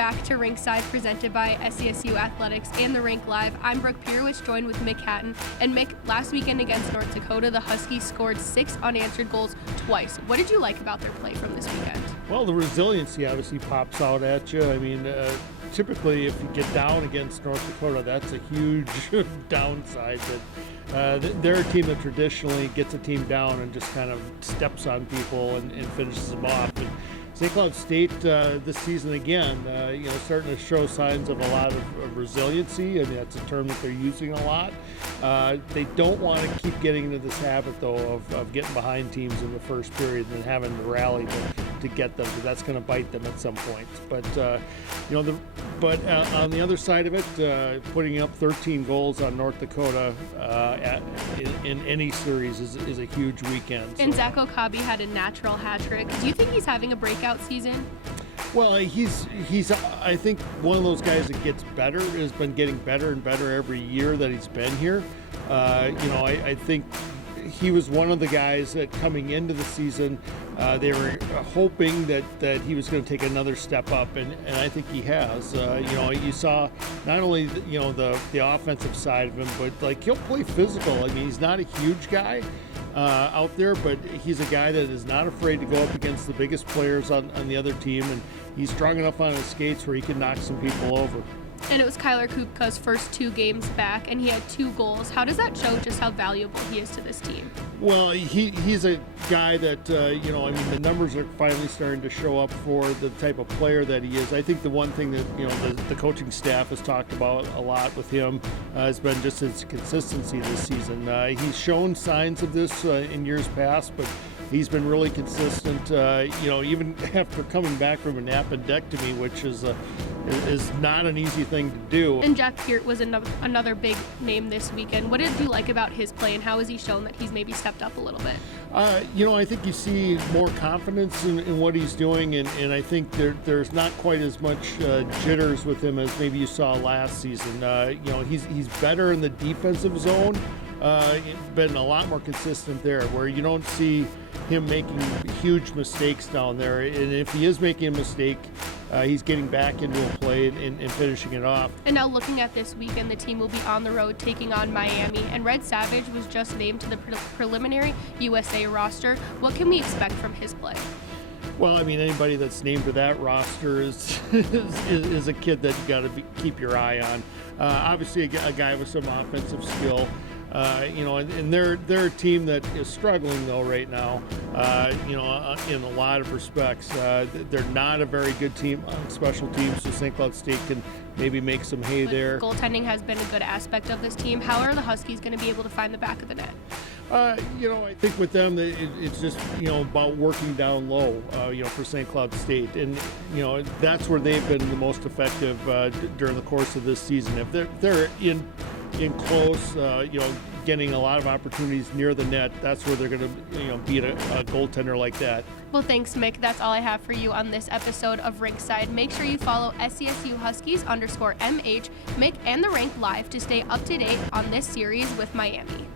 back to Rinkside, presented by SCSU Athletics and the Rink Live. I'm Brooke Pierwich, joined with Mick Hatton. And Mick, last weekend against North Dakota, the Huskies scored 6 unanswered goals twice. What did you like about their play from this weekend? Well, the resiliency obviously pops out at you. I mean, typically if you get down against North Dakota, that's a huge downside. That they're a team that traditionally gets a team down and just kind of steps on people and finishes them off. And St. Cloud State this season again, starting to show signs of a lot of resiliency. I mean, that's a term that they're using a lot. They don't want to keep getting into this habit, though, of getting behind teams in the first period and then having to rally to get them, because that's going to bite them at some point. But on the other side of it, putting up 13 goals on North Dakota in any series is a huge weekend. And Zach Okabe had a natural hat trick. Do you think he's having a breakout season? Well, he's I think one of those guys that gets better, has been getting better and better every year that he's been here. I think he was one of the guys that coming into the season, they were hoping that he was going to take another step up, and I think he has. You saw not only the offensive side of him, but like he'll play physical. I mean, he's not a huge guy out there, but he's a guy that is not afraid to go up against the biggest players on the other team, and he's strong enough on his skates where he can knock some people over. And it was Kyler Kupka's first 2 games back, and he had 2 goals. How does that show just how valuable he is to this team? Well, he's a guy that, the numbers are finally starting to show up for the type of player that he is. I think the one thing that, the coaching staff has talked about a lot with him has been just his consistency this season. He's shown signs of this in years past, but he's been really consistent, even after coming back from an appendectomy, which is not an easy thing to do. And Jack Peart was another big name this weekend. What did you like about his play, and how has he shown that he's maybe stepped up a little bit? I think you see more confidence in what he's doing, and I think there's not quite as much jitters with him as maybe you saw last season. He's better in the defensive zone, been a lot more consistent there, where you don't see him making huge mistakes down there. And if he is making a mistake, he's getting back into a play and finishing it off. And now looking at this weekend, the team will be on the road taking on Miami, and Red Savage was just named to the preliminary USA roster. What can we expect from his play? Well, I mean, anybody that's named to that roster is a kid that you got to keep your eye on. Obviously, a guy with some offensive skill. And they're a team that is struggling though right now. In a lot of respects, they're not a very good team on special teams. So St. Cloud State can maybe make some hay there. Goaltending has been a good aspect of this team. How are the Huskies going to be able to find the back of the net? I think with them, it's just, about working down low, for St. Cloud State. And, that's where they've been the most effective during the course of this season. If they're in close, getting a lot of opportunities near the net, that's where they're going to, beat a goaltender like that. Well, thanks, Mick. That's all I have for you on this episode of Rinkside. Make sure you follow SCSU Huskies _MH, Mick, and the Rink Live to stay up to date on this series with Miami.